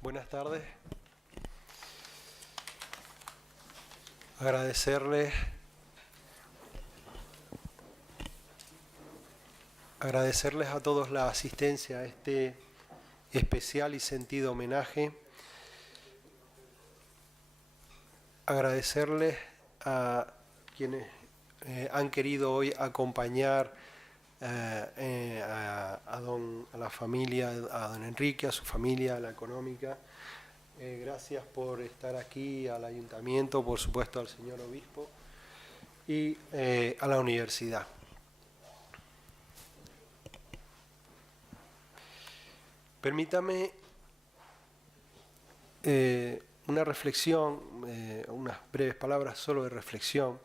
Buenas tardes. Agradecerles a todos la asistencia a este especial y sentido homenaje. Agradecerles a quienes han querido hoy acompañar a la familia, a don Enrique, a su familia, a la económica. Gracias por estar aquí, al ayuntamiento, por supuesto al señor obispo y a la universidad. Permítame una reflexión, unas breves palabras solo de reflexión.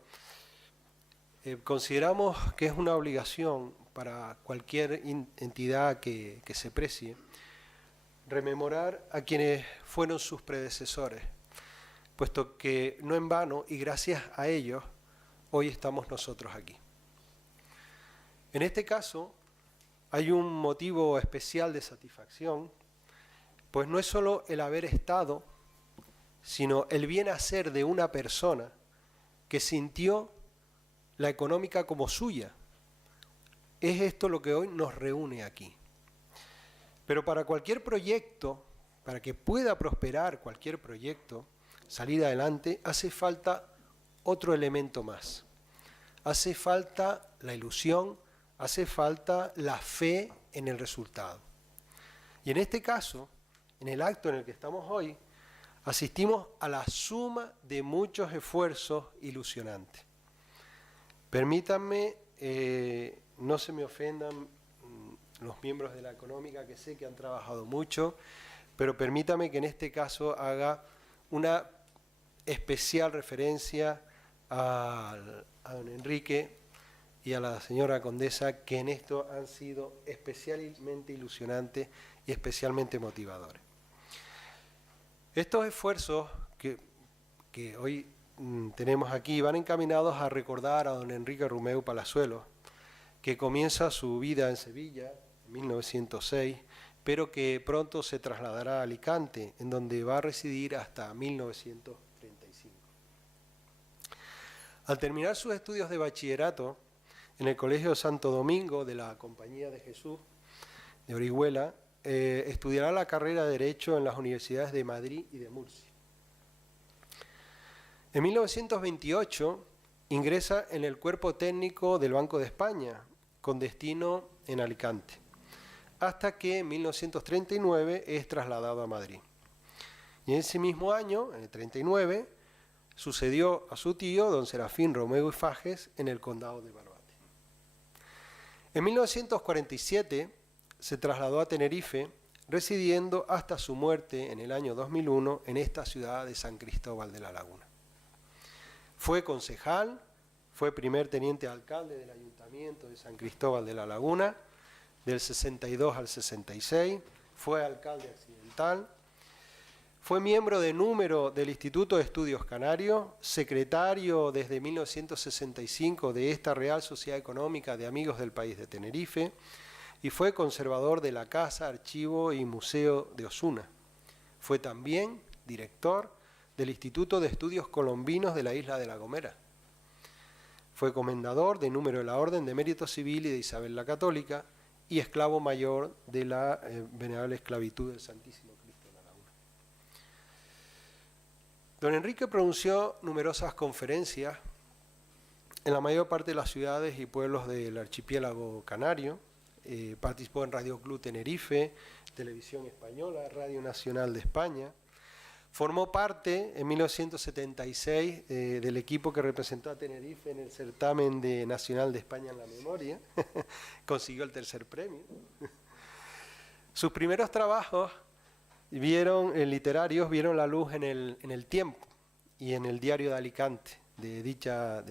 Consideramos que es una obligación para cualquier entidad que se precie rememorar a quienes fueron sus predecesores, puesto que no en vano y gracias a ellos hoy estamos nosotros aquí. En este caso hay un motivo especial de satisfacción, pues no es solo el haber estado, sino el bien hacer de una persona que sintió la económica como suya. Es esto lo que hoy nos reúne aquí. Pero para cualquier proyecto, para que pueda prosperar cualquier proyecto, salir adelante, hace falta otro elemento más. Hace falta la ilusión, hace falta la fe en el resultado. Y en este caso, en el acto en el que estamos hoy, asistimos a la suma de muchos esfuerzos ilusionantes. Permítanme, no se me ofendan los miembros de la económica, que sé que han trabajado mucho, pero permítame que en este caso haga una especial referencia a don Enrique y a la señora condesa, que en esto han sido especialmente ilusionantes y especialmente motivadores. Estos esfuerzos que hoy tenemos aquí van encaminados a recordar a don Enrique Romeu Palazuelos, que comienza su vida en Sevilla en 1906, pero que pronto se trasladará a Alicante, en donde va a residir hasta 1935. Al terminar sus estudios de bachillerato en el Colegio Santo Domingo de la Compañía de Jesús de Orihuela, estudiará la carrera de Derecho en las universidades de Madrid y de Murcia. En 1928 ingresa en el cuerpo técnico del Banco de España, con destino en Alicante, hasta que en 1939 es trasladado a Madrid. Y en ese mismo año, en el 39, sucedió a su tío, don Serafín Romeu y Fages, en el condado de Barbate. En 1947 se trasladó a Tenerife, residiendo hasta su muerte en el año 2001 en esta ciudad de San Cristóbal de la Laguna. Fue concejal, fue primer teniente alcalde del Ayuntamiento de San Cristóbal de la Laguna, del 62 al 66, fue alcalde accidental, fue miembro de número del Instituto de Estudios Canarios, secretario desde 1965 de esta Real Sociedad Económica de Amigos del País de Tenerife, y fue conservador de la Casa, Archivo y Museo de Osuna. Fue también director del Instituto de Estudios Colombinos de la isla de La Gomera. Fue comendador de número de la Orden de Mérito Civil y de Isabel la Católica y esclavo mayor de la venerable esclavitud del Santísimo Cristo de la Laguna. Don Enrique pronunció numerosas conferencias en la mayor parte de las ciudades y pueblos del archipiélago canario. Participó en Radio Club Tenerife, Televisión Española, Radio Nacional de España. Formó parte en 1976 del equipo que representó a Tenerife en el certamen nacional de España en la memoria. Consiguió el tercer premio. Sus primeros trabajos literarios vieron la luz en el Tiempo y en el Diario de Alicante, de dicha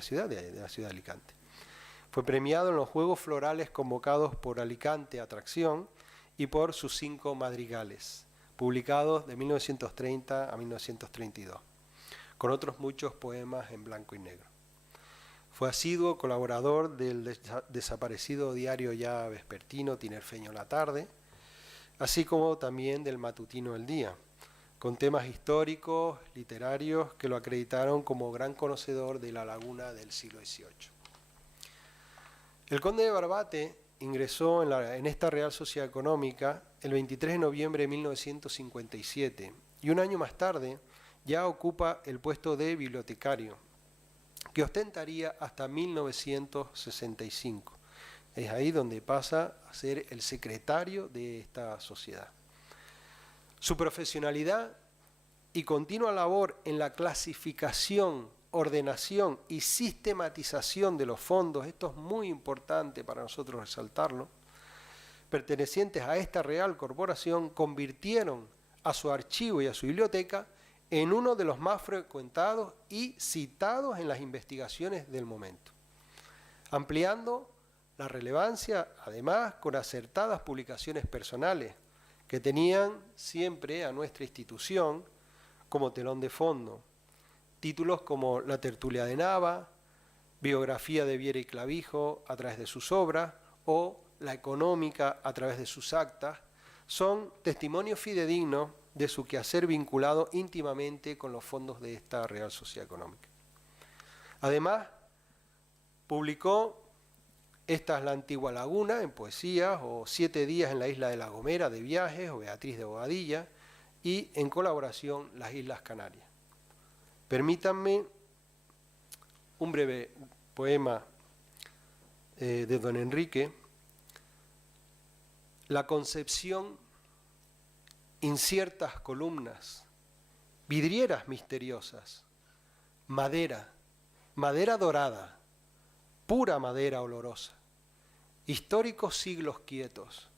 ciudad, de la ciudad de Alicante. Fue premiado en los Juegos Florales convocados por Alicante Atracción y por sus 5 madrigales, publicados de 1930 a 1932, con otros muchos poemas en blanco y negro. Fue asiduo colaborador del desaparecido diario ya vespertino Tinerfeño La Tarde, así como también del matutino El Día, con temas históricos, literarios, que lo acreditaron como gran conocedor de la laguna del siglo XVIII. El conde de Barbate ingresó en esta Real Sociedad Económica el 23 de noviembre de 1957 y un año más tarde ya ocupa el puesto de bibliotecario, que ostentaría hasta 1965. Es ahí donde pasa a ser el secretario de esta sociedad. Su profesionalidad y continua labor en la clasificación, ordenación y sistematización de los fondos, esto es muy importante para nosotros resaltarlo, pertenecientes a esta Real Corporación, convirtieron a su archivo y a su biblioteca en uno de los más frecuentados y citados en las investigaciones del momento, ampliando la relevancia, además, con acertadas publicaciones personales que tenían siempre a nuestra institución como telón de fondo. Títulos como La tertulia de Nava, Biografía de Viera y Clavijo a través de sus obras o La económica a través de sus actas son testimonios fidedignos de su quehacer vinculado íntimamente con los fondos de esta Real Sociedad Económica. Además, publicó Esta es la antigua laguna en poesías, o 7 días en la isla de La Gomera de viajes, o Beatriz de Bobadilla, y en colaboración Las Islas Canarias. Permítanme un breve poema de don Enrique. La concepción, inciertas columnas, vidrieras misteriosas, madera, madera dorada, pura madera olorosa, históricos siglos quietos,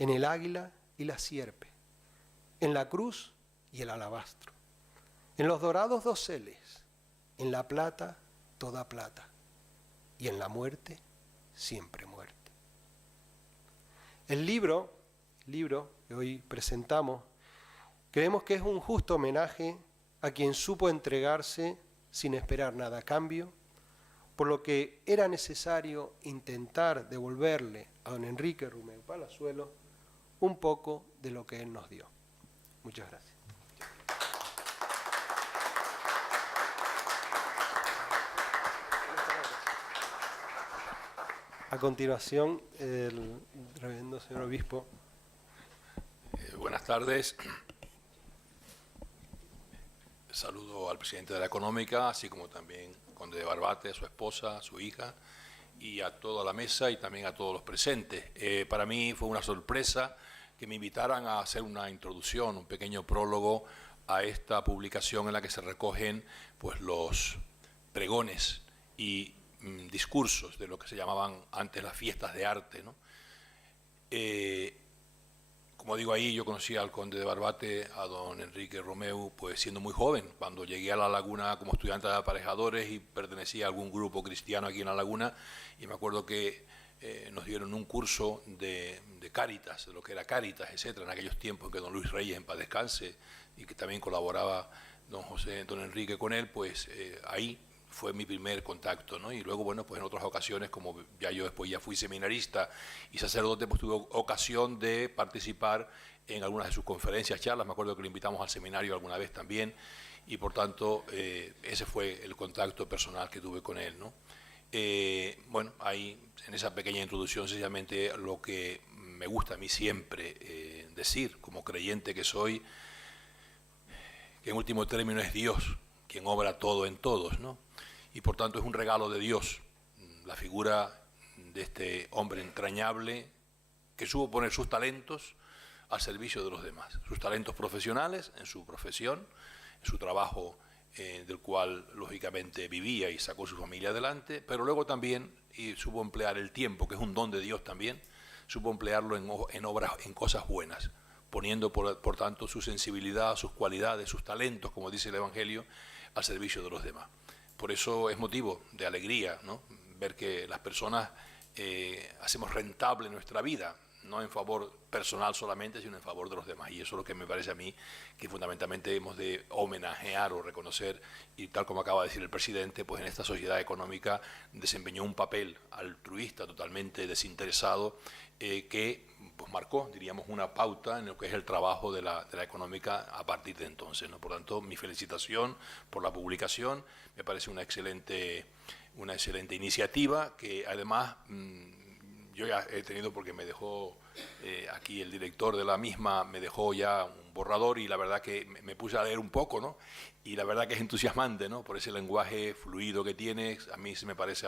en el águila y la sierpe, en la cruz y el alabastro, en los dorados doseles, en la plata toda plata, y en la muerte siempre muerte. El libro que hoy presentamos, creemos que es un justo homenaje a quien supo entregarse sin esperar nada a cambio, por lo que era necesario intentar devolverle a don Enrique Romeu Palazuelos un poco de lo que él nos dio. Muchas gracias. A continuación, el reverendo señor obispo. Buenas tardes. Saludo al presidente de la Económica, así como también al conde de Barbate, a su esposa, a su hija, y a toda la mesa y también a todos los presentes. Para mí fue una sorpresa que me invitaran a hacer una introducción, un pequeño prólogo a esta publicación en la que se recogen pues, los pregones y discursos de lo que se llamaban antes las fiestas de arte, ¿no? Como digo ahí, yo conocí al conde de Barbate, a don Enrique Romeu, pues siendo muy joven, cuando llegué a La Laguna como estudiante de aparejadores y pertenecía a algún grupo cristiano aquí en La Laguna, y me acuerdo que nos dieron un curso de Cáritas, de lo que era Cáritas, etcétera, en aquellos tiempos en que don Luis Reyes, en paz descanse, y que también colaboraba don Enrique con él, pues ahí fue mi primer contacto, ¿no? Y luego, bueno, pues en otras ocasiones, como ya yo después ya fui seminarista y sacerdote, pues tuve ocasión de participar en algunas de sus conferencias, charlas. Me acuerdo que lo invitamos al seminario alguna vez también, y por tanto, ese fue el contacto personal que tuve con él, ¿no? Bueno, ahí, en esa pequeña introducción, sencillamente lo que me gusta a mí siempre decir, como creyente que soy, que en último término es Dios quien obra todo en todos, ¿no? Y por tanto es un regalo de Dios, la figura de este hombre entrañable que supo poner sus talentos al servicio de los demás, sus talentos profesionales en su profesión, en su trabajo del cual lógicamente vivía y sacó su familia adelante, pero luego también supo emplear el tiempo, que es un don de Dios también, supo emplearlo en obras, en cosas buenas, poniendo por tanto su sensibilidad, sus cualidades, sus talentos, como dice el Evangelio, al servicio de los demás. Por eso es motivo de alegría, ¿no? Ver que las personas hacemos rentable nuestra vida, no en favor personal solamente, sino en favor de los demás. Y eso es lo que me parece a mí que fundamentalmente hemos de homenajear o reconocer, y tal como acaba de decir el presidente, pues en esta sociedad económica desempeñó un papel altruista totalmente desinteresado, que pues marcó, diríamos, una pauta en lo que es el trabajo de la económica a partir de entonces, ¿no? Por tanto, mi felicitación por la publicación, me parece una excelente iniciativa que además yo ya he tenido, porque me dejó aquí el director de la misma, me dejó ya un borrador, y la verdad que me puse a leer un poco, ¿no? Y la verdad que es entusiasmante, ¿no? Por ese lenguaje fluido que tiene, a mí se me parece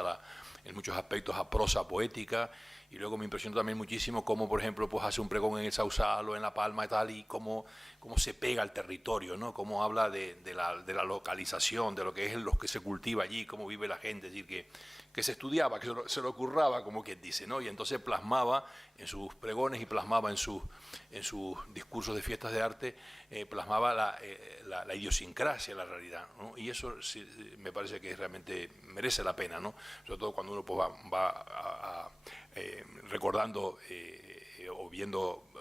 en muchos aspectos a prosa poética. Y luego me impresionó también muchísimo cómo, por ejemplo, pues hace un pregón en el Sausal o en La Palma y tal, y cómo se pega al territorio, ¿no? Cómo habla de la localización, de lo que es lo que se cultiva allí, cómo vive la gente, es decir, que se estudiaba, que se lo curraba, como quien dice, ¿no? Y entonces plasmaba en sus pregones y plasmaba en sus discursos de fiestas de arte, plasmaba la idiosincrasia, la realidad, ¿no? Y eso sí, me parece que realmente merece la pena, ¿no? Sobre todo cuando uno pues, va recordando o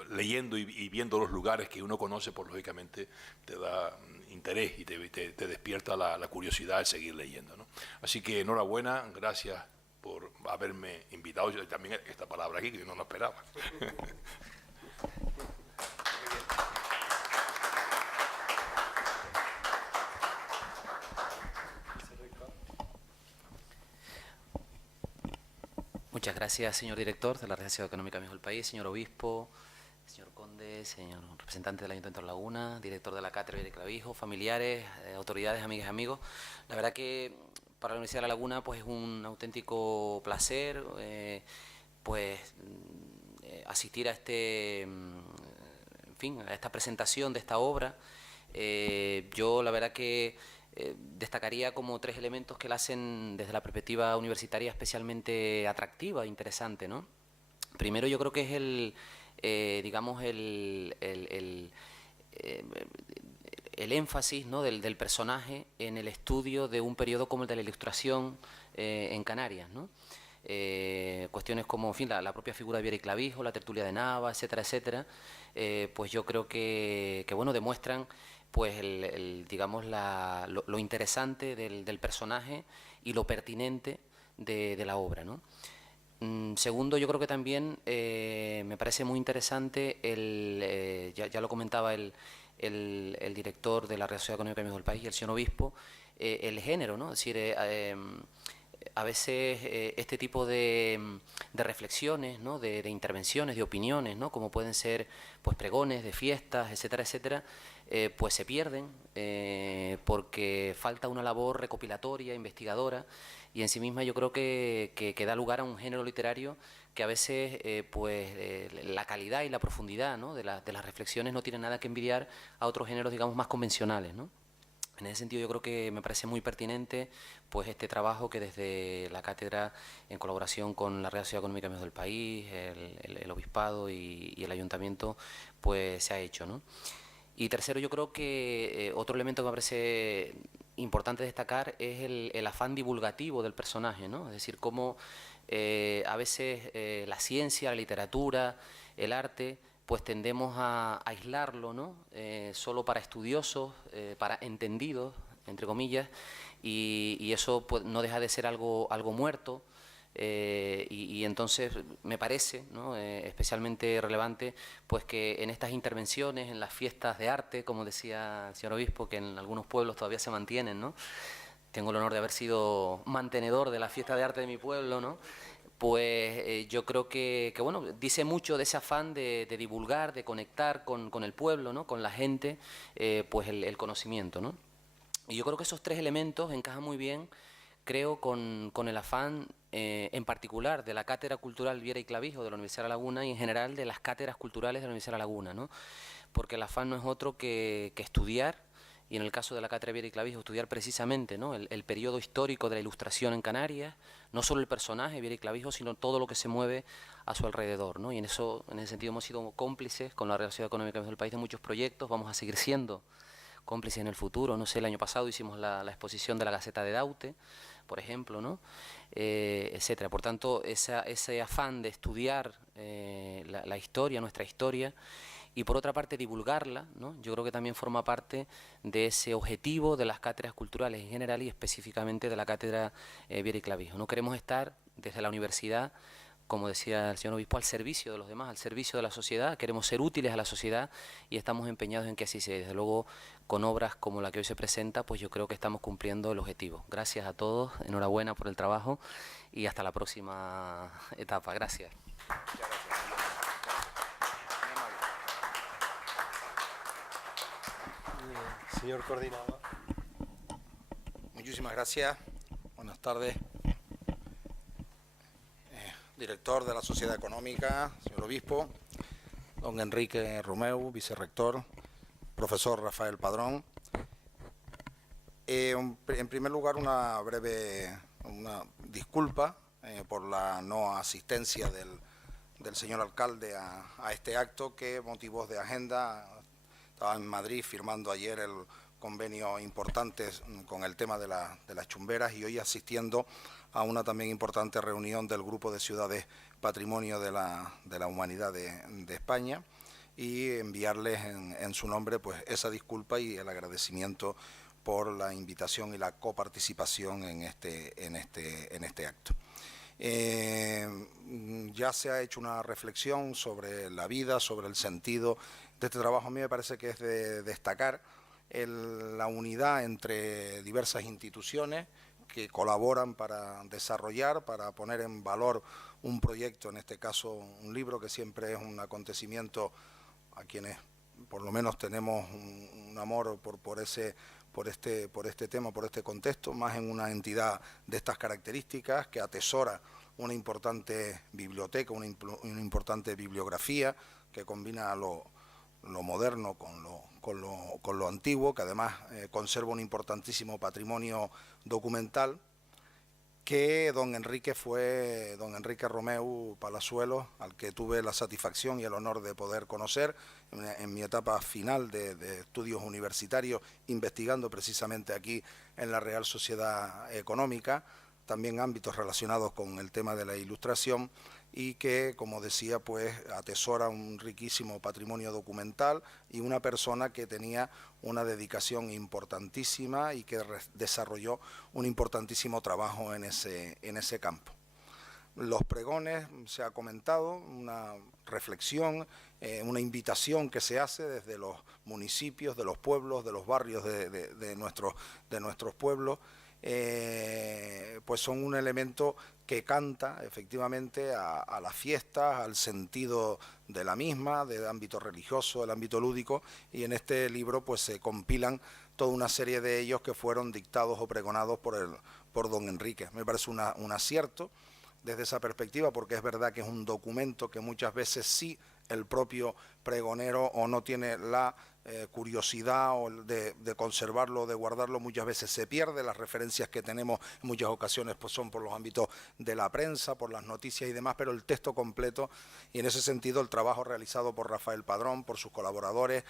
leyendo y viendo los lugares que uno conoce, pues lógicamente te da interés y te despierta la curiosidad de seguir leyendo, ¿no? Así que enhorabuena, gracias por haberme invitado, y también esta palabra aquí que no lo esperaba. Muchas gracias, señor director de la Red Económica Mejor del País, señor obispo, señor conde, señor representante del Ayuntamiento de La Laguna, director de la Cátedra de Clavijo, familiares, autoridades, amigas y amigos. La verdad que para la Universidad de La Laguna pues, es un auténtico placer asistir a a esta presentación de esta obra. Yo la verdad que destacaría como 3 elementos que la hacen desde la perspectiva universitaria especialmente atractiva e interesante, ¿no? Primero, yo creo que es el énfasis, ¿no? del personaje en el estudio de un periodo como el de la Ilustración en Canarias, ¿no? Cuestiones como, en fin, la propia figura de Viera y Clavijo, la tertulia de Nava, etcétera, etcétera, pues yo creo que bueno, demuestran pues digamos lo interesante del personaje y lo pertinente de la obra, ¿no? Segundo, yo creo que también me parece muy interesante, ya lo comentaba el director de la Real Sociedad Económica del País y el señor obispo, el género, ¿no? Es decir, a veces este tipo de reflexiones, ¿no? de intervenciones, de opiniones, ¿no? Como pueden ser pues pregones de fiestas, etcétera, etcétera, pues se pierden porque falta una labor recopilatoria, investigadora, y en sí misma yo creo que da lugar a un género literario que a veces la calidad y la profundidad, ¿no? de las reflexiones no tienen nada que envidiar a otros géneros, digamos, más convencionales, ¿no? En ese sentido yo creo que me parece muy pertinente pues este trabajo que desde la cátedra, en colaboración con la Real Sociedad Económica del País, el obispado y el ayuntamiento, pues se ha hecho, ¿no? Y tercero, yo creo que otro elemento que me parece importante destacar es el afán divulgativo del personaje, ¿no? Es decir, cómo a veces la ciencia, la literatura, el arte, pues tendemos a aislarlo, ¿no? Solo para estudiosos, para entendidos, entre comillas, y eso pues, no deja de ser algo muerto. Y entonces me parece, ¿no? Especialmente relevante pues que en estas intervenciones, en las fiestas de arte, como decía el señor obispo, que en algunos pueblos todavía se mantienen, ¿no? Tengo el honor de haber sido mantenedor de la fiesta de arte de mi pueblo, ¿no? Pues yo creo que bueno, dice mucho de ese afán de divulgar, de conectar con el pueblo, ¿no? Con la gente, pues el conocimiento, ¿no? Y yo creo que esos 3 elementos encajan muy bien, creo, con el afán en particular de la Cátedra Cultural Viera y Clavijo de la Universidad de La Laguna y en general de las cátedras culturales de la Universidad de La Laguna, ¿no? Porque el afán no es otro que estudiar, y en el caso de la Cátedra Viera y Clavijo, estudiar precisamente, ¿no? el periodo histórico de la Ilustración en Canarias, no solo el personaje Viera y Clavijo, sino todo lo que se mueve a su alrededor, ¿no? Y en ese sentido hemos sido cómplices con la Real Sociedad Económica del País de muchos proyectos, vamos a seguir siendo cómplices en el futuro. No sé, el año pasado hicimos la exposición de la Gaceta de Daute, por ejemplo, ¿no? Etcétera. Por tanto, ese afán de estudiar la historia, nuestra historia, y por otra parte divulgarla, ¿no? Yo creo que también forma parte de ese objetivo de las cátedras culturales en general y específicamente de la cátedra Viera y Clavijo. No queremos estar desde la universidad, como decía el señor obispo, al servicio de los demás, al servicio de la sociedad. Queremos ser útiles a la sociedad y estamos empeñados en que así sea. Desde luego, con obras como la que hoy se presenta, pues yo creo que estamos cumpliendo el objetivo. Gracias a todos, enhorabuena por el trabajo y hasta la próxima etapa. Gracias. Señor coordinador. Muchísimas gracias. Buenas tardes. Director de la Sociedad Económica, señor obispo, don Enrique Romeu, vicerrector, profesor Rafael Padrón. En primer lugar, una disculpa por la no asistencia del señor alcalde a este acto, que motivos de agenda. Estaba en Madrid firmando ayer el convenio importante con el tema de las chumberas y hoy asistiendo a una también importante reunión del Grupo de Ciudades Patrimonio de la Humanidad de España, y enviarles en su nombre pues esa disculpa y el agradecimiento por la invitación y la coparticipación en este acto. Ya se ha hecho una reflexión sobre la vida, sobre el sentido de este trabajo. A mí me parece que es de destacar la unidad entre diversas instituciones que colaboran para desarrollar, para poner en valor un proyecto, en este caso un libro, que siempre es un acontecimiento a quienes por lo menos tenemos un amor por este tema, por este contexto, más en una entidad de estas características que atesora una importante biblioteca, una importante bibliografía que combina lo moderno con lo antiguo, que además conserva un importantísimo patrimonio documental, que don Enrique Romeu Palazuelos, al que tuve la satisfacción y el honor de poder conocer en mi etapa final de estudios universitarios, investigando precisamente aquí en la Real Sociedad Económica, también ámbitos relacionados con el tema de la ilustración, y que, como decía, pues atesora un riquísimo patrimonio documental y una persona que tenía una dedicación importantísima y que desarrolló un importantísimo trabajo en ese campo. Los pregones, se ha comentado, una reflexión, una invitación que se hace desde los municipios, de los pueblos, de los barrios de nuestros pueblos, pues son un elemento que canta efectivamente a las fiestas, al sentido de la misma, del ámbito religioso, del ámbito lúdico, y en este libro pues se compilan toda una serie de ellos que fueron dictados o pregonados por don Enrique. Me parece un acierto desde esa perspectiva, porque es verdad que es un documento que muchas veces sí el propio pregonero o no tiene la curiosidad o de conservarlo, de guardarlo, muchas veces se pierde. Las referencias que tenemos en muchas ocasiones pues son por los ámbitos de la prensa, por las noticias y demás, pero el texto completo, y en ese sentido el trabajo realizado por Rafael Padrón, por sus colaboradores,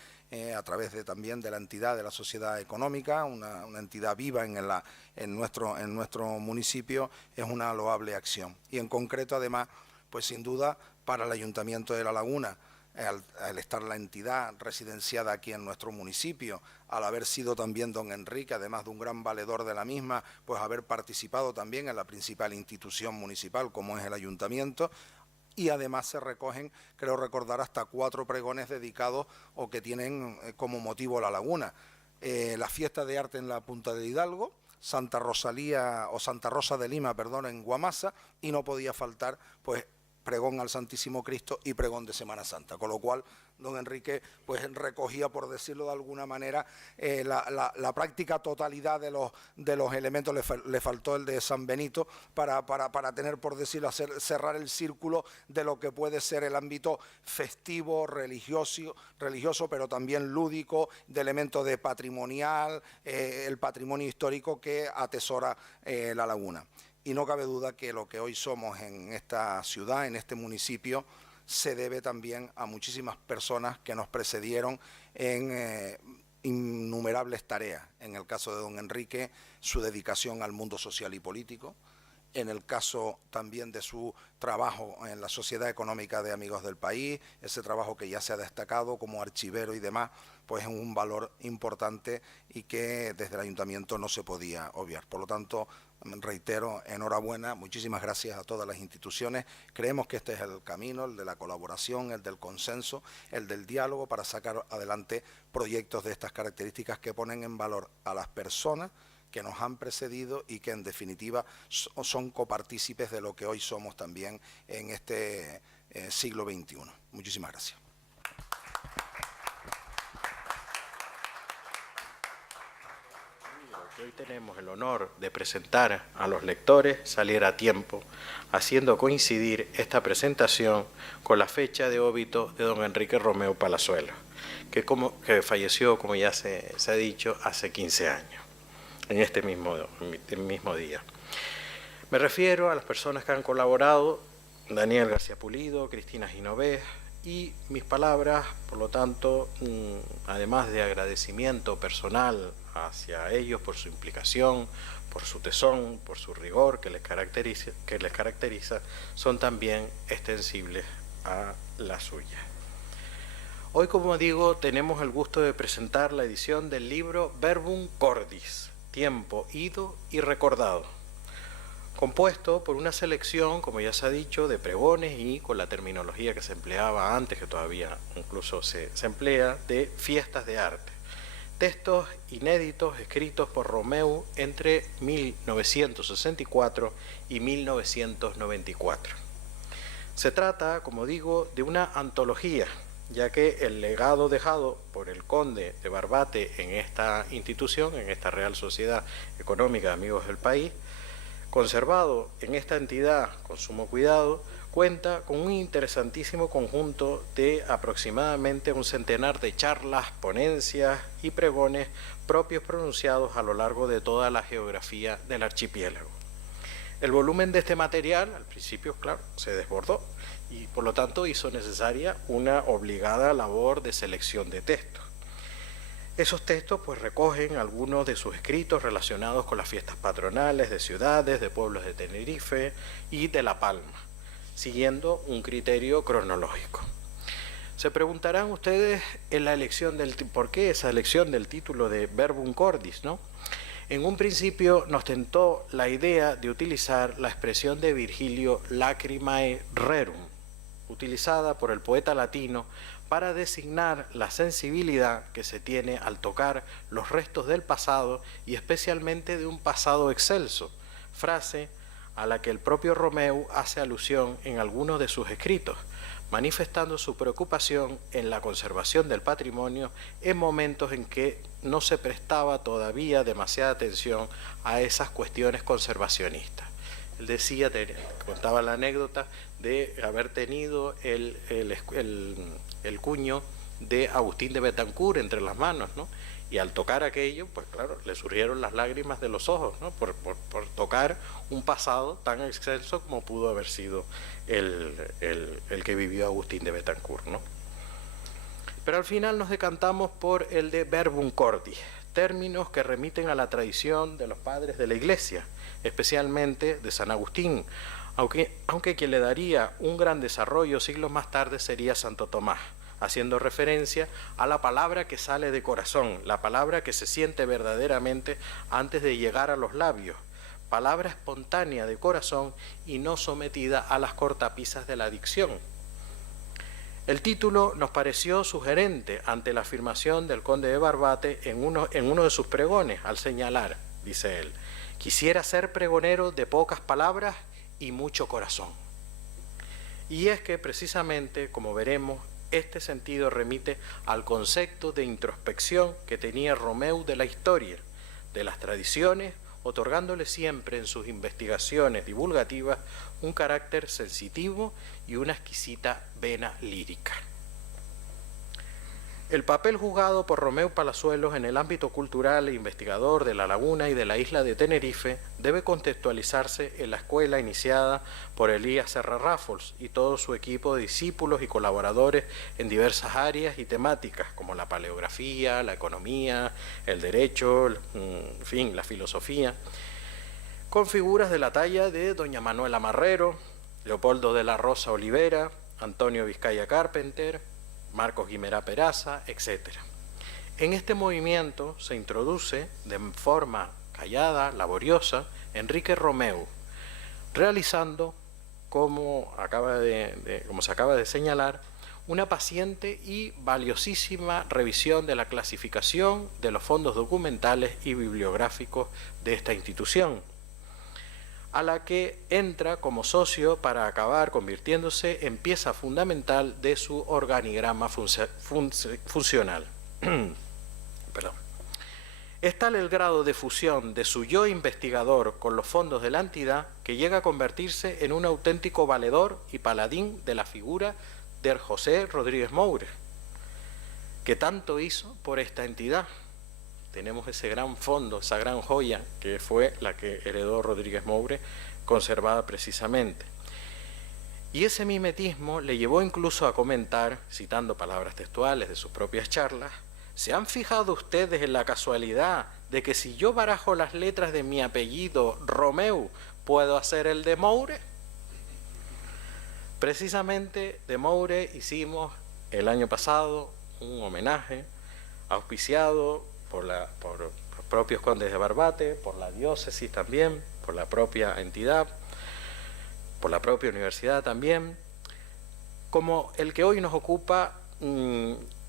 a través también de la entidad de la Sociedad Económica, una entidad viva en nuestro municipio, es una loable acción. Y en concreto, además, pues sin duda para el Ayuntamiento de La Laguna, al estar la entidad residenciada aquí en nuestro municipio, al haber sido también don Enrique, además de un gran valedor de la misma, pues haber participado también en la principal institución municipal como es el Ayuntamiento, y además se recogen, creo recordar, hasta 4 pregones dedicados o que tienen como motivo La Laguna. La fiesta de arte en la Punta de Hidalgo, Santa Rosalía o Santa Rosa de Lima, perdón, en Guamasa, y no podía faltar pues pregón al Santísimo Cristo y pregón de Semana Santa, con lo cual don Enrique pues recogía, por decirlo de alguna manera, la práctica totalidad de los elementos. Le faltó el de San Benito para tener, por decirlo, cerrar el círculo de lo que puede ser el ámbito festivo, religioso, pero también lúdico, de elementos de patrimonial, el patrimonio histórico que atesora La Laguna. Y no cabe duda que lo que hoy somos en esta ciudad, en este municipio, se debe también a muchísimas personas que nos precedieron en innumerables tareas. En el caso de don Enrique, su dedicación al mundo social y político. En el caso también de su trabajo en la Sociedad Económica de Amigos del País, ese trabajo que ya se ha destacado como archivero y demás, pues es un valor importante y que desde el Ayuntamiento no se podía obviar. Por lo tanto, reitero, enhorabuena, muchísimas gracias a todas las instituciones. Creemos que este es el camino, el de la colaboración, el del consenso, el del diálogo para sacar adelante proyectos de estas características que ponen en valor a las personas que nos han precedido y que en definitiva son copartícipes de lo que hoy somos también en este siglo XXI. Muchísimas gracias. Hoy tenemos el honor de presentar a los lectores saliera a tiempo, haciendo coincidir esta presentación con la fecha de óbito de don Enrique Romeu Palazuelos, que falleció, como ya se ha dicho, hace 15 años. En este mismo día. Me refiero a las personas que han colaborado, Daniel García Pulido, Cristina Ginovés, y mis palabras, por lo tanto, además de agradecimiento personal hacia ellos por su implicación, por su tesón, por su rigor que les caracteriza, son también extensibles a la suya. Hoy, como digo, tenemos el gusto de presentar la edición del libro Verbum Cordis, Tiempo ido y recordado, compuesto por una selección, como ya se ha dicho, de pregones y con la terminología que se empleaba antes, que todavía incluso se emplea, de fiestas de arte. Textos inéditos escritos por Romeu entre 1964 y 1994. Se trata, como digo, de una antología, ya que el legado dejado por el conde de Barbate en esta institución, en esta Real Sociedad Económica de Amigos del País, conservado en esta entidad con sumo cuidado, cuenta con un interesantísimo conjunto de aproximadamente un centenar de charlas, ponencias y pregones propios pronunciados a lo largo de toda la geografía del archipiélago. El volumen de este material, al principio, claro, se desbordó, y por lo tanto hizo necesaria una obligada labor de selección de textos. Esos textos pues recogen algunos de sus escritos relacionados con las fiestas patronales de ciudades, de pueblos de Tenerife y de La Palma, siguiendo un criterio cronológico. Se preguntarán ustedes en la elección ¿por qué esa elección del título de Verbum Cordis, ¿no? En un principio nos tentó la idea de utilizar la expresión de Virgilio Lacrimae Rerum, utilizada por el poeta latino para designar la sensibilidad que se tiene al tocar los restos del pasado y especialmente de un pasado excelso, frase a la que el propio Romeu hace alusión en algunos de sus escritos, manifestando su preocupación en la conservación del patrimonio en momentos en que no se prestaba todavía demasiada atención a esas cuestiones conservacionistas. Él decía, contaba la anécdota de haber tenido el cuño de Agustín de Betancourt entre las manos, ¿no? Y al tocar aquello, pues claro, le surgieron las lágrimas de los ojos, ¿no? Por tocar un pasado tan excelso como pudo haber sido el que vivió Agustín de Betancourt, ¿no? Pero al final nos decantamos por el de Verbum Cordis, términos que remiten a la tradición de los padres de la Iglesia, especialmente de San Agustín, aunque quien le daría un gran desarrollo siglos más tarde sería Santo Tomás, haciendo referencia a la palabra que sale de corazón, la palabra que se siente verdaderamente antes de llegar a los labios, palabra espontánea de corazón y no sometida a las cortapisas de la dicción. El título nos pareció sugerente ante la afirmación del conde de Barbate en uno de sus pregones, al señalar, dice él, quisiera ser pregonero de pocas palabras y mucho corazón. Y es que precisamente, como veremos, este sentido remite al concepto de introspección que tenía Romeu de la historia, de las tradiciones, otorgándole siempre en sus investigaciones divulgativas un carácter sensitivo y una exquisita vena lírica. El papel jugado por Romeu Palazuelos en el ámbito cultural e investigador de La Laguna y de la isla de Tenerife debe contextualizarse en la escuela iniciada por Elías Serra Rafols y todo su equipo de discípulos y colaboradores en diversas áreas y temáticas como la paleografía, la economía, el derecho, en fin, la filosofía, con figuras de la talla de doña Manuela Marrero, Leopoldo de la Rosa Olivera, Antonio Vizcaya Carpenter, Marcos Guimerá Peraza, etc. En este movimiento se introduce de forma callada, laboriosa, Enrique Romeu, realizando, como se acaba de señalar, una paciente y valiosísima revisión de la clasificación de los fondos documentales y bibliográficos de esta institución, a la que entra como socio para acabar convirtiéndose en pieza fundamental de su organigrama funcional. Perdón. Es tal el grado de fusión de su yo investigador con los fondos de la entidad que llega a convertirse en un auténtico valedor y paladín de la figura de José Rodríguez Moure, que tanto hizo por esta entidad. Tenemos ese gran fondo, esa gran joya que fue la que heredó Rodríguez Moure, conservada precisamente. Y ese mimetismo le llevó incluso a comentar, citando palabras textuales de sus propias charlas: ¿se han fijado ustedes en la casualidad de que si yo barajo las letras de mi apellido Romeu, puedo hacer el de Moure? Precisamente de Moure hicimos el año pasado un homenaje auspiciado por los propios condes de Barbate, por la diócesis también, por la propia entidad, por la propia universidad también, como el que hoy nos ocupa,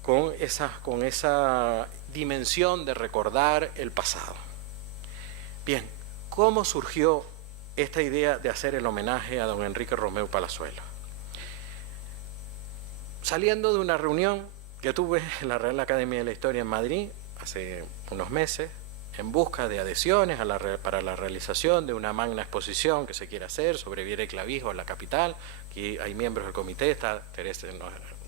con esa dimensión de recordar el pasado. Bien, ¿cómo surgió esta idea de hacer el homenaje a don Enrique Romeu Palazuelos? Saliendo de una reunión que tuve en la Real Academia de la Historia en Madrid hace unos meses, en busca de adhesiones para la realización de una magna exposición que se quiere hacer sobre Viera y Clavijo en la capital. Aquí hay miembros del comité,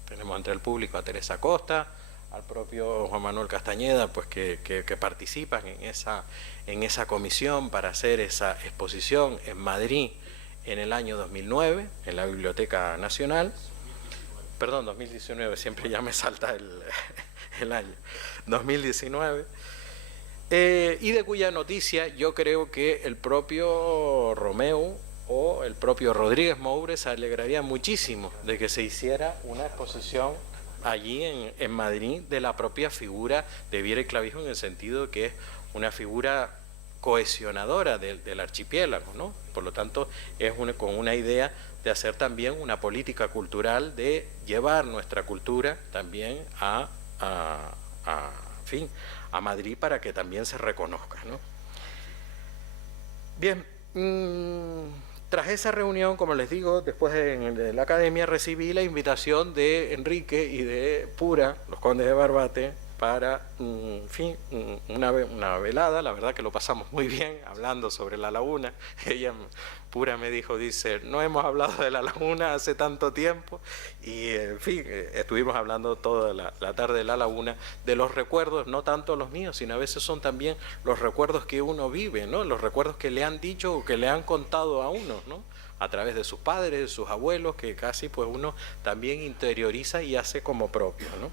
tenemos entre el público a Teresa Costa, al propio Juan Manuel Castañeda, pues que participan en esa comisión para hacer esa exposición en Madrid en el año 2009, en la Biblioteca Nacional. Perdón, 2019, siempre ya me salta el año. 2019. Y de cuya noticia yo creo que el propio Romeu o el propio Rodríguez Moure se alegraría muchísimo de que se hiciera una exposición allí en Madrid de la propia figura de Viera y Clavijo, en el sentido de que es una figura cohesionadora del archipiélago, ¿no? Por lo tanto, es con una idea de hacer también una política cultural, de llevar nuestra cultura también a Madrid para que también se reconozca, ¿no? Bien, tras esa reunión, como les digo, después de la academia recibí la invitación de Enrique y de Pura, los condes de Barbate, para, una velada. La verdad que lo pasamos muy bien hablando sobre la laguna. Ella, Pura, me dijo, dice, no hemos hablado de la laguna hace tanto tiempo, y en fin, estuvimos hablando toda la tarde de la laguna, de los recuerdos, no tanto los míos, sino a veces son también los recuerdos que uno vive, ¿no? Los recuerdos que le han dicho o que le han contado a uno, ¿no? A través de sus padres, de sus abuelos, que casi pues uno también interioriza y hace como propio, ¿no?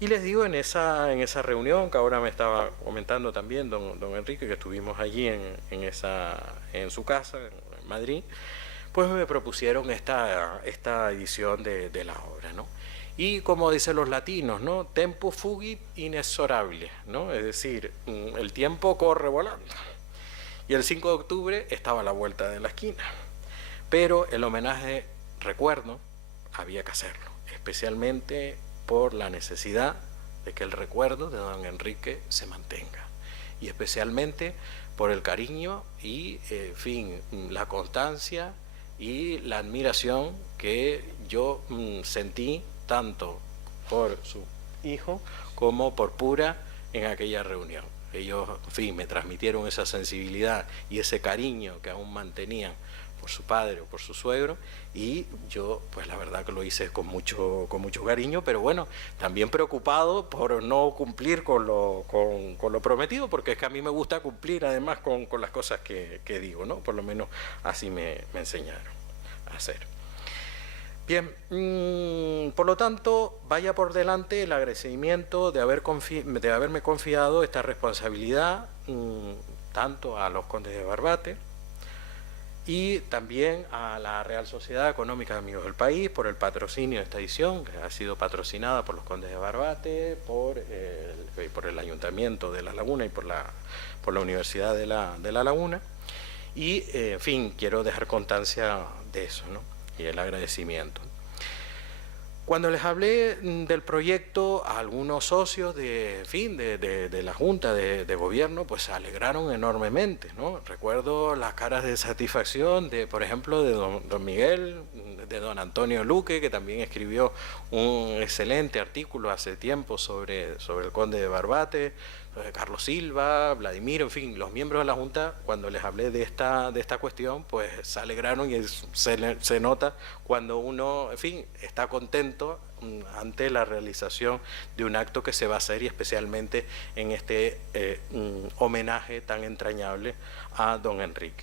Y les digo, en esa reunión, que ahora me estaba comentando también don Enrique, que estuvimos allí en su casa, en Madrid, pues me propusieron esta edición de la obra, ¿no? Y como dicen los latinos, ¿no? Tempus fugit inexorable, ¿no? Es decir, el tiempo corre volando. Y el 5 de octubre estaba a la vuelta de la esquina. Pero el homenaje, recuerdo, había que hacerlo, especialmente por la necesidad de que el recuerdo de don Enrique se mantenga, y especialmente por el cariño y, la constancia y la admiración que yo sentí tanto por su hijo como por Pura en aquella reunión. Ellos, me transmitieron esa sensibilidad y ese cariño que aún mantenían por su padre o por su suegro, y yo pues la verdad que lo hice con mucho cariño, pero bueno, también preocupado por no cumplir con lo prometido, porque es que a mí me gusta cumplir además con las cosas que digo, ¿no? Por lo menos así me enseñaron a hacer. Bien, por lo tanto, vaya por delante el agradecimiento de haberme confiado esta responsabilidad, tanto a los condes de Barbate y también a la Real Sociedad Económica de Amigos del País por el patrocinio de esta edición, que ha sido patrocinada por los condes de Barbate, por el Ayuntamiento de La Laguna y por la Universidad de La Laguna. Y, en fin, quiero dejar constancia de eso, ¿no? Y el agradecimiento. Cuando les hablé del proyecto a algunos socios de la Junta de Gobierno, pues se alegraron enormemente, ¿no? Recuerdo las caras de satisfacción de, por ejemplo, de don Miguel, de don Antonio Luque, que también escribió un excelente artículo hace tiempo sobre el conde de Barbate, Carlos Silva, Vladimir, en fin, los miembros de la Junta, cuando les hablé de esta cuestión, pues se alegraron y se nota cuando uno, en fin, está contento ante la realización de un acto que se va a hacer, y especialmente en este homenaje tan entrañable a don Enrique.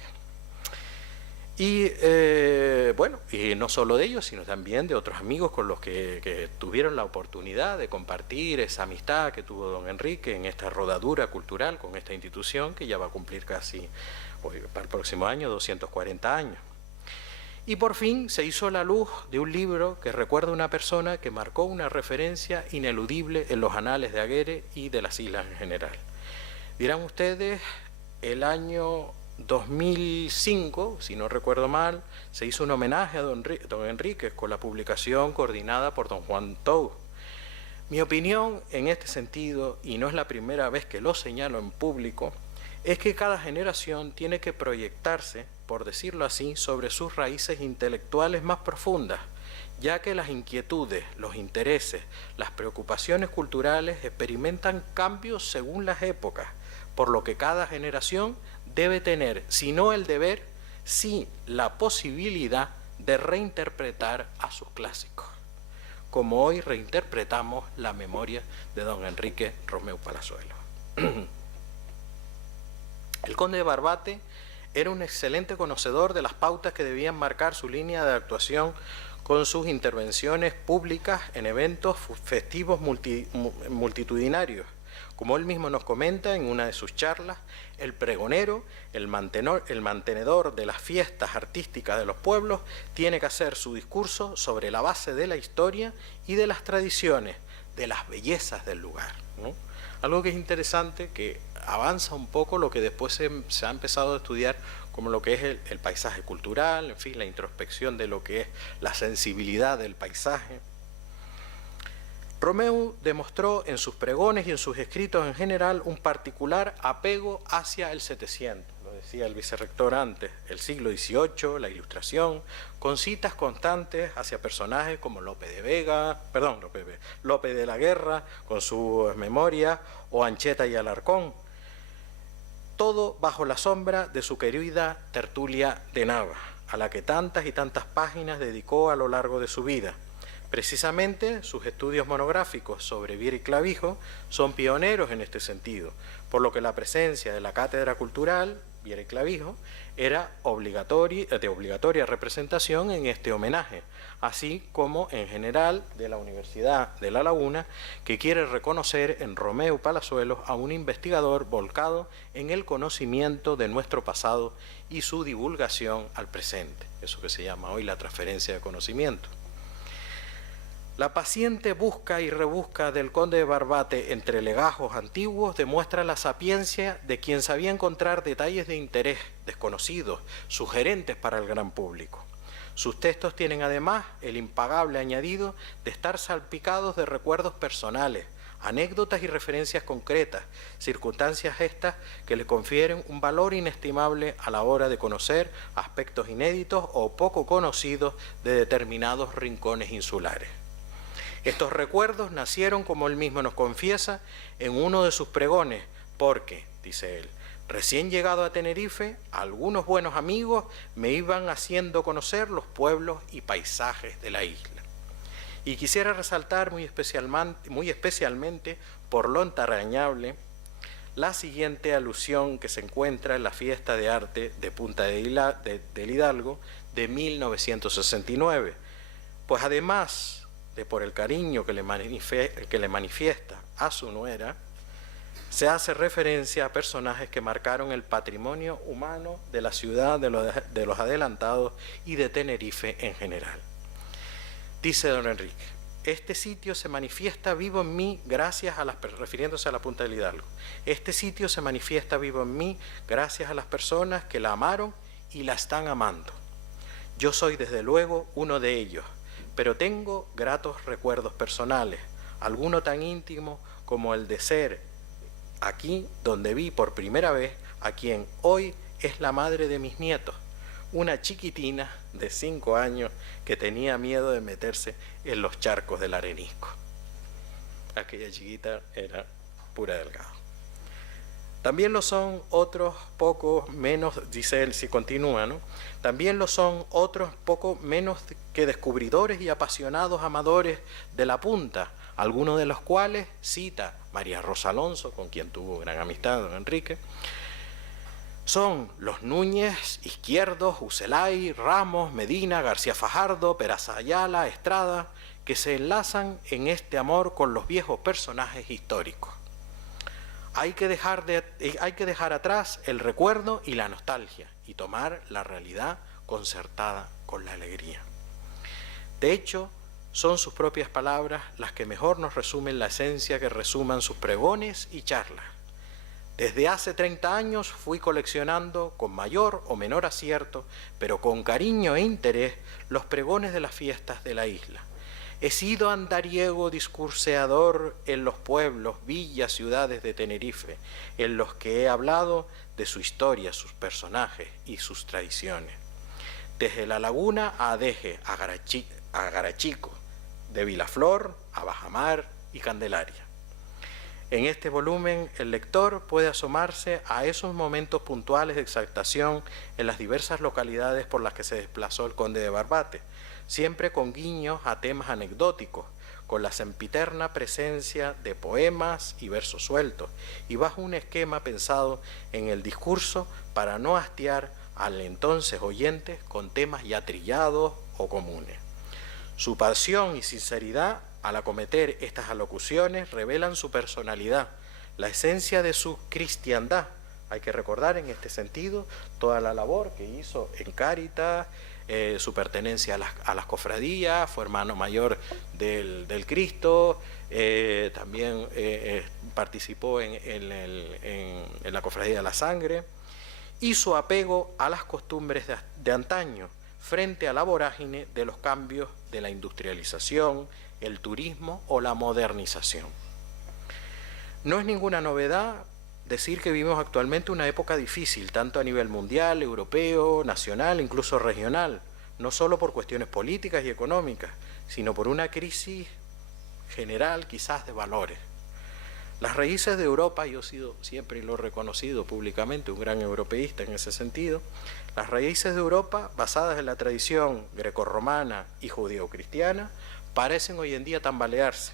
Y bueno, y no solo de ellos, sino también de otros amigos con los que tuvieron la oportunidad de compartir esa amistad que tuvo don Enrique en esta rodadura cultural con esta institución, que ya va a cumplir casi, para el próximo año, 240 años. Y por fin se hizo la luz de un libro que recuerda a una persona que marcó una referencia ineludible en los anales de Aguere y de las islas en general. Dirán ustedes, el año 2005, si no recuerdo mal, se hizo un homenaje a don Enrique con la publicación coordinada por don Juan Tou. Mi opinión en este sentido, y no es la primera vez que lo señalo en público, es que cada generación tiene que proyectarse, por decirlo así, sobre sus raíces intelectuales más profundas, ya que las inquietudes, los intereses, las preocupaciones culturales experimentan cambios según las épocas, por lo que cada generación debe tener, si no el deber, sí la posibilidad de reinterpretar a sus clásicos, como hoy reinterpretamos la memoria de don Enrique Romeu Palazuelos. El conde de Barbate era un excelente conocedor de las pautas que debían marcar su línea de actuación con sus intervenciones públicas en eventos festivos multitudinarios. Como él mismo nos comenta en una de sus charlas, el pregonero, el mantenedor de las fiestas artísticas de los pueblos, tiene que hacer su discurso sobre la base de la historia y de las tradiciones, de las bellezas del lugar, ¿no? Algo que es interesante, que avanza un poco lo que después se ha empezado a estudiar como lo que es el paisaje cultural, en fin, la introspección de lo que es la sensibilidad del paisaje. Romeu demostró en sus pregones y en sus escritos en general un particular apego hacia el 700, lo decía el vicerrector antes, el siglo XVIII, la Ilustración, con citas constantes hacia personajes como Lope de la Guerra, con sus memorias, o Ancheta y Alarcón, todo bajo la sombra de su querida Tertulia de Nava, a la que tantas y tantas páginas dedicó a lo largo de su vida. Precisamente sus estudios monográficos sobre Viera y Clavijo son pioneros en este sentido, por lo que la presencia de la cátedra cultural Viera y Clavijo era de obligatoria representación en este homenaje, así como en general de la Universidad de La Laguna, que quiere reconocer en Romeu Palazuelos a un investigador volcado en el conocimiento de nuestro pasado y su divulgación al presente, eso que se llama hoy la transferencia de conocimiento. La paciente busca y rebusca del conde de Barbate entre legajos antiguos demuestra la sapiencia de quien sabía encontrar detalles de interés desconocidos, sugerentes para el gran público. Sus textos tienen además el impagable añadido de estar salpicados de recuerdos personales, anécdotas y referencias concretas, circunstancias estas que le confieren un valor inestimable a la hora de conocer aspectos inéditos o poco conocidos de determinados rincones insulares. Estos recuerdos nacieron, como él mismo nos confiesa, en uno de sus pregones, porque, dice él, Recién llegado a Tenerife, algunos buenos amigos me iban haciendo conocer los pueblos y paisajes de la isla. Y quisiera resaltar muy especialmente por lo entrañable la siguiente alusión que se encuentra en la Fiesta de Arte de Punta del Hidalgo de 1969, pues además de por el cariño que le manifiesta a su nuera, se hace referencia a personajes que marcaron el patrimonio humano de la ciudad de los adelantados y de Tenerife en general. Dice don Enrique: este sitio se manifiesta vivo en mí gracias a refiriéndose a la Punta del Hidalgo, este sitio se manifiesta vivo en mí gracias a las personas que la amaron y la están amando. Yo soy desde luego uno de ellos, pero tengo gratos recuerdos personales, alguno tan íntimo como el de ser aquí donde vi por primera vez a quien hoy es la madre de mis nietos, una chiquitina de 5 años que tenía miedo de meterse en los charcos del arenisco. Aquella chiquita era pura delgado. También lo son otros pocos menos, dice él si continúa, ¿no? También lo son otros poco menos que descubridores y apasionados amadores de la punta, algunos de los cuales cita María Rosa Alonso, con quien tuvo gran amistad don Enrique. Son los Núñez, Izquierdos, Ucelay, Ramos, Medina, García Fajardo, Peraza Ayala, Estrada, que se enlazan en este amor con los viejos personajes históricos. Hay que dejar atrás el recuerdo y la nostalgia y tomar la realidad concertada con la alegría. De hecho, son sus propias palabras las que mejor nos resumen la esencia que resuman sus pregones y charlas. Desde hace 30 años fui coleccionando con mayor o menor acierto, pero con cariño e interés, los pregones de las fiestas de la isla. He sido andariego discurseador en los pueblos, villas, ciudades de Tenerife, en los que he hablado de su historia, sus personajes y sus tradiciones. Desde La Laguna a Adeje, a Garachico, de Vilaflor a Bajamar y Candelaria. En este volumen el lector puede asomarse a esos momentos puntuales de exaltación en las diversas localidades por las que se desplazó el conde de Barbate, siempre con guiños a temas anecdóticos, con la sempiterna presencia de poemas y versos sueltos, y bajo un esquema pensado en el discurso para no hastiar al entonces oyente con temas ya trillados o comunes. Su pasión y sinceridad al acometer estas alocuciones revelan su personalidad, la esencia de su cristiandad. Hay que recordar en este sentido toda la labor que hizo en Cáritas, su pertenencia a las cofradías, fue hermano mayor del Cristo, también participó en la cofradía de la sangre, y su apego a las costumbres de antaño frente a la vorágine de los cambios de la industrialización, el turismo o la modernización. No es ninguna novedad decir que vivimos actualmente una época difícil, tanto a nivel mundial, europeo, nacional, incluso regional, no solo por cuestiones políticas y económicas, sino por una crisis general quizás de valores. Las raíces de Europa, yo he sido siempre lo he reconocido públicamente, un gran europeísta en ese sentido, las raíces de Europa, basadas en la tradición grecorromana y judeocristiana, parecen hoy en día tambalearse.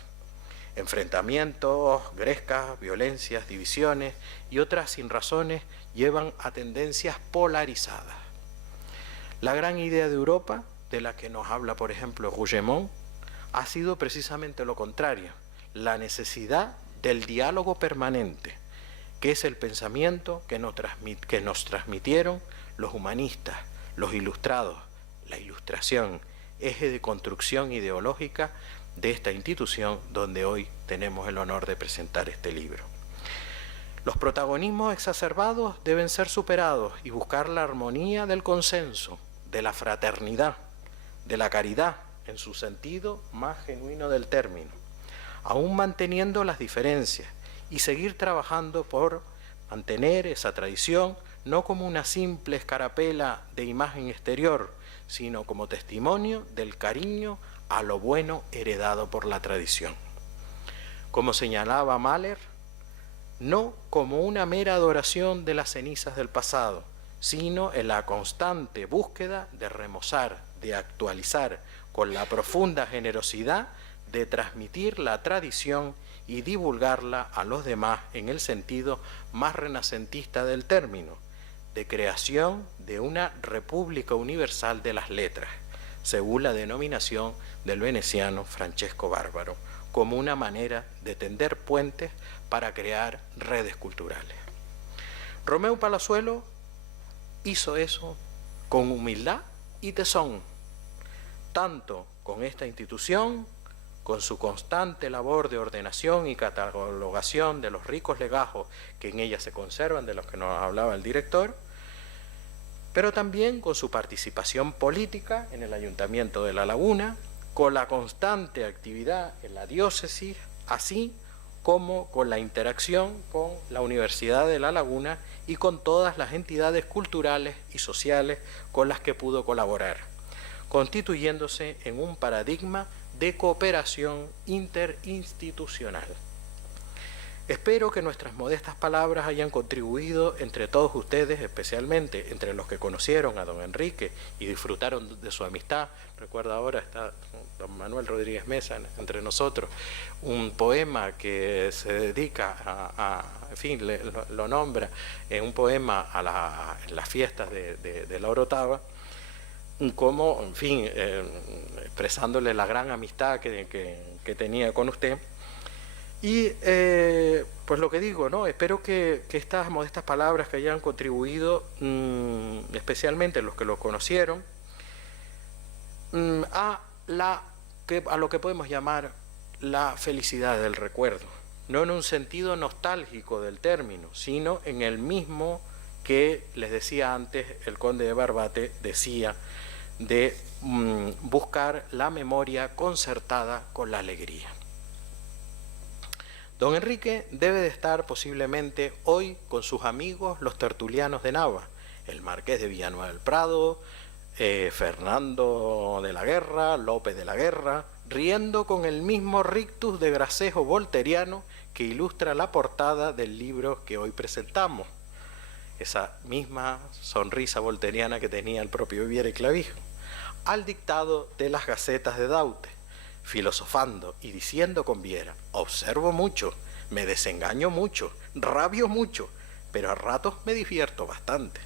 Enfrentamientos, grescas, violencias, divisiones y otras sinrazones llevan a tendencias polarizadas. La gran idea de Europa, de la que nos habla por ejemplo Rougemont, ha sido precisamente lo contrario, la necesidad del diálogo permanente, que es el pensamiento que nos transmitieron los humanistas, los ilustrados, la Ilustración, eje de construcción ideológica de esta institución donde hoy tenemos el honor de presentar este libro. Los protagonismos exacerbados deben ser superados y buscar la armonía del consenso, de la fraternidad, de la caridad en su sentido más genuino del término, aún manteniendo las diferencias y seguir trabajando por mantener esa tradición no como una simple escarapela de imagen exterior, sino como testimonio del cariño a lo bueno heredado por la tradición. Como señalaba Mahler, no como una mera adoración de las cenizas del pasado, sino en la constante búsqueda de remozar, de actualizar, con la profunda generosidad de transmitir la tradición y divulgarla a los demás en el sentido más renacentista del término, de creación de una República Universal de las Letras, según la denominación del veneciano Francesco Bárbaro, como una manera de tender puentes para crear redes culturales. Romeu Palazuelo hizo eso con humildad y tesón, tanto con esta institución, con su constante labor de ordenación y catalogación de los ricos legajos que en ella se conservan, de los que nos hablaba el director, pero también con su participación política en el Ayuntamiento de La Laguna, con la constante actividad en la diócesis, así como con la interacción con la Universidad de La Laguna y con todas las entidades culturales y sociales con las que pudo colaborar, constituyéndose en un paradigma de cooperación interinstitucional. Espero que nuestras modestas palabras hayan contribuido entre todos ustedes, especialmente entre los que conocieron a don Enrique y disfrutaron de su amistad. Recuerda, ahora está don Manuel Rodríguez Mesa entre nosotros, un poema que se dedica en fin, lo nombra en un poema a las fiestas de la Orotava, como, en fin, expresándole la gran amistad que tenía con usted. Y pues lo que digo, ¿no? Espero que estas modestas palabras que hayan contribuido, especialmente los que lo conocieron, a lo que podemos llamar la felicidad del recuerdo, no en un sentido nostálgico del término, sino en el mismo que les decía antes el conde de Barbate decía, de buscar la memoria concertada con la alegría. Don Enrique debe de estar posiblemente hoy con sus amigos los tertulianos de Nava, el marqués de Villanueva del Prado, Fernando de la Guerra, López de la Guerra, riendo con el mismo rictus de gracejo volteriano que ilustra la portada del libro que hoy presentamos, esa misma sonrisa volteriana que tenía el propio Viera y Clavijo, al dictado de las gacetas de Daute, filosofando y diciendo con Viera: observo mucho, me desengaño mucho, rabio mucho, pero a ratos me divierto bastante.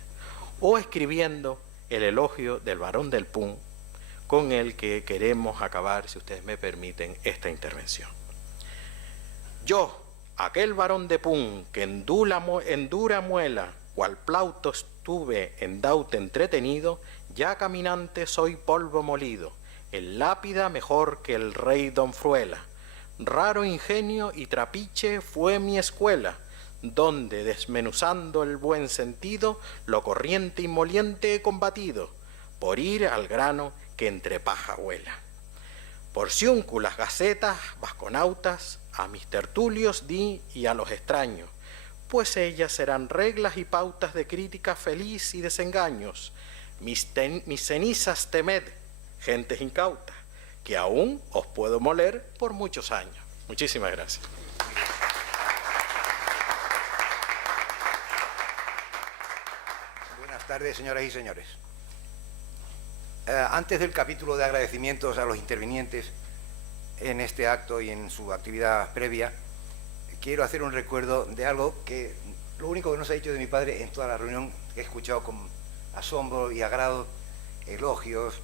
O escribiendo el elogio del varón del Pun, con el que queremos acabar, si ustedes me permiten, esta intervención. Yo, aquel varón de Pun, que en dura muela, cual plauto estuve en Daute entretenido, ya caminante soy polvo molido, el lápida mejor que el rey Don Fruela. Raro ingenio y trapiche fue mi escuela, donde desmenuzando el buen sentido, lo corriente y moliente he combatido, por ir al grano que entre paja huela. Porciúnculas, gacetas, vasconautas, a mis tertulios di y a los extraños, pues ellas serán reglas y pautas de crítica feliz y desengaños. Mis cenizas temed, gentes incautas, que aún os puedo moler por muchos años. Muchísimas gracias. Buenas tardes, señoras y señores. Antes del capítulo de agradecimientos a los intervinientes en este acto y en su actividad previa, quiero hacer un recuerdo de algo que, lo único que nos ha dicho de mi padre en toda la reunión, que he escuchado con asombro y agrado, elogios,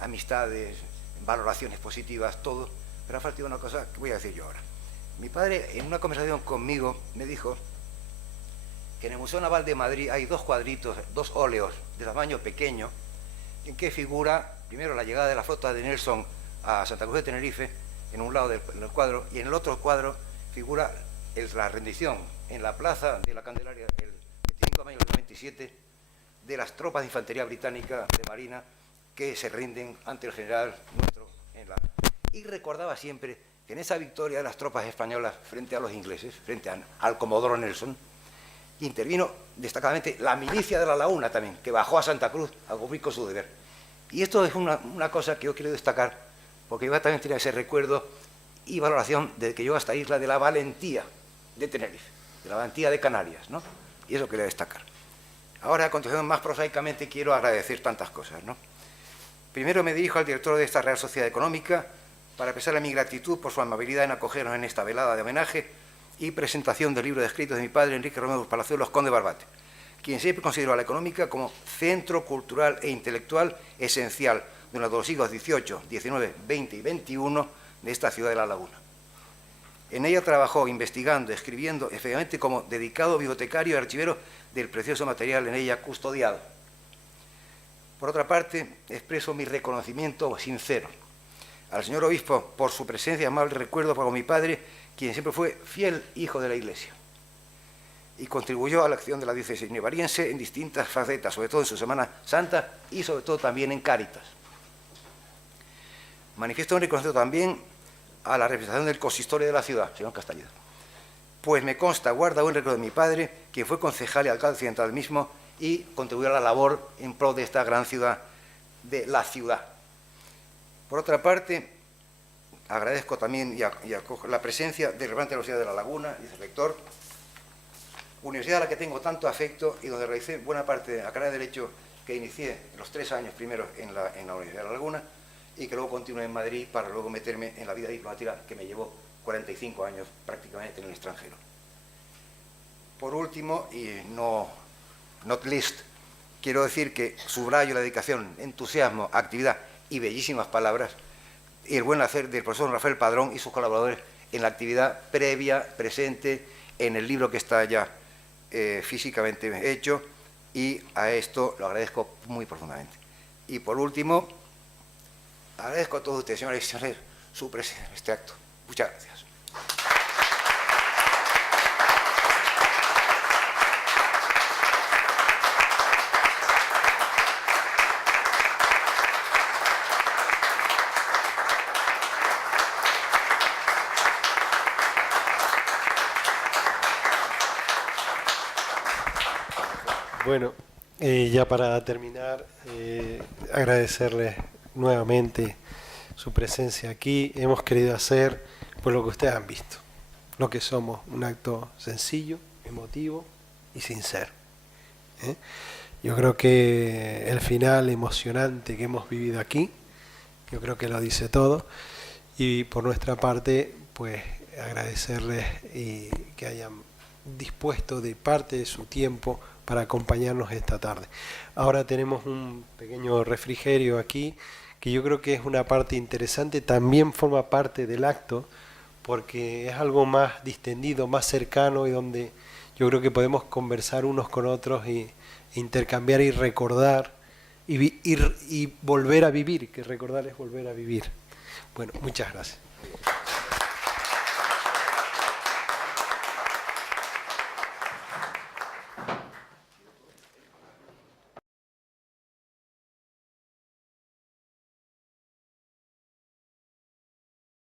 amistades, valoraciones positivas, todo, pero ha faltado una cosa que voy a decir yo ahora. Mi padre, en una conversación conmigo, me dijo que en el Museo Naval de Madrid hay dos cuadritos, dos óleos de tamaño pequeño, en que figura primero la llegada de la flota de Nelson a Santa Cruz de Tenerife, en un lado del cuadro, y en el otro cuadro figura la rendición en la plaza de la Candelaria el 25 de mayo del 97 de las tropas de infantería británica de Marina que se rinden ante el general nuestro. Y recordaba siempre que en esa victoria de las tropas españolas frente a los ingleses, frente al comodoro Nelson, intervino destacadamente la milicia de La Laguna también, que bajó a Santa Cruz a cumplir con su deber. Y esto es una cosa que yo quiero destacar, porque yo también tenía ese recuerdo y valoración de que llegó a esta isla de la valentía de Tenerife. de la valentía de Canarias, ¿no? Y eso quería destacar. Ahora, a continuación, más prosaicamente, quiero agradecer tantas cosas, ¿no? Primero me dirijo al director de esta Real Sociedad Económica para expresarle mi gratitud por su amabilidad en acogernos en esta velada de homenaje y presentación del libro de escritos de mi padre, Enrique Romeu Palazuelos, conde de Barbate, quien siempre consideró a la económica como centro cultural e intelectual esencial durante los siglos XVIII, XIX, XX y XXI de esta ciudad de La Laguna. En ella trabajó investigando, escribiendo, efectivamente como dedicado bibliotecario y archivero del precioso material en ella custodiado. Por otra parte, expreso mi reconocimiento sincero al señor obispo por su presencia y amable recuerdo para mi padre, quien siempre fue fiel hijo de la Iglesia y contribuyó a la acción de la diócesis nivariense en distintas facetas, sobre todo en su Semana Santa y sobre todo también en Cáritas. Manifiesto un reconocimiento también a la representación del consistorio de la ciudad, señor Castañeda, pues me consta, guarda buen recuerdo de mi padre, quien fue concejal y alcalde occidental del mismo y contribuyó a la labor en pro de esta gran ciudad, de la ciudad. Por otra parte, agradezco también y acojo la presencia del representante de la Universidad de La Laguna y del rector, universidad a la que tengo tanto afecto y donde realicé buena parte de la carrera de Derecho que inicié los 3 años primeros en la Universidad de La Laguna y que luego continué en Madrid para luego meterme en la vida diplomática que me llevó 45 años prácticamente en el extranjero. Por último, y not least, quiero decir que subrayo la dedicación, entusiasmo, actividad y bellísimas palabras y el buen hacer del profesor Rafael Padrón y sus colaboradores en la actividad previa, presente, en el libro que está ya físicamente hecho, y a esto lo agradezco muy profundamente. Y por último, agradezco a todos ustedes, señores y señores, su presencia en este acto. Muchas gracias. Bueno, ya para terminar, agradecerles nuevamente su presencia aquí. Hemos querido hacer pues lo que ustedes han visto, lo que somos, un acto sencillo, emotivo y sincero. Yo creo que el final emocionante que hemos vivido aquí, yo creo que lo dice todo, y por nuestra parte, pues agradecerles y que hayan dispuesto de parte de su tiempo para acompañarnos esta tarde. Ahora tenemos un pequeño refrigerio aquí, que yo creo que es una parte interesante, también forma parte del acto, porque es algo más distendido, más cercano, y donde yo creo que podemos conversar unos con otros y intercambiar y recordar y volver a vivir, que recordar es volver a vivir. Bueno, muchas gracias.